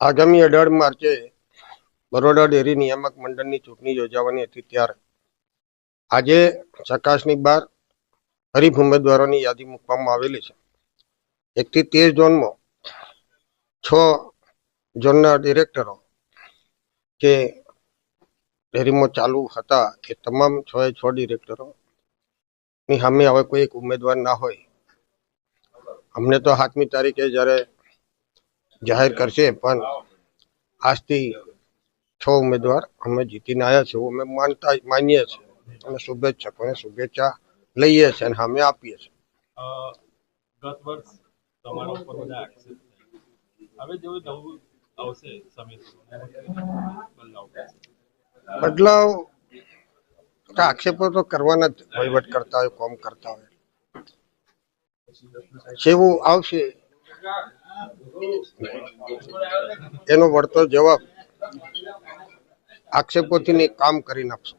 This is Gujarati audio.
આગામી 18 માર્ચે બરોડા ડેરી નિયામક મંડળની ચૂંટણી યોજાવાની હતી ત્યારે આજે ચકાસણી બાદ હરીફ ઉમેદવારોની યાદી મૂકવામાં આવેલી છે. 1 થી 13 ઝોનમાં 6 ઝોનના ડિરેક્ટરો જે ડેરીમાં ચાલુ હતા એ તમામ 6 ડિરેક્ટરોની સામે હવે કોઈ એક ઉમેદવાર ના હોય. અમને તો 7મી તારીખે જ્યારે જાહેર કરશે, પણ આજથી 6 ઉમેદવાર અમે જીતીને આવ્યા છે એવું અમે માનીએ છીએ અને શુભેચ્છકોને શુભેચ્છા લઈએ છીએ અને અમે આપીએ છીએ. ગત વર્ષ તમારા ઉપર બધા આક્ષેપ હવે જેવું નવું આવશે બદલાવ આક્ષેપો તો કરવાના જ, વહીવટ કરતા હોય, કોમ કરતા હોય, જેવું આવશે એનો વળતો જવાબ આક્ષેપોથી કામ કરી નાખશું.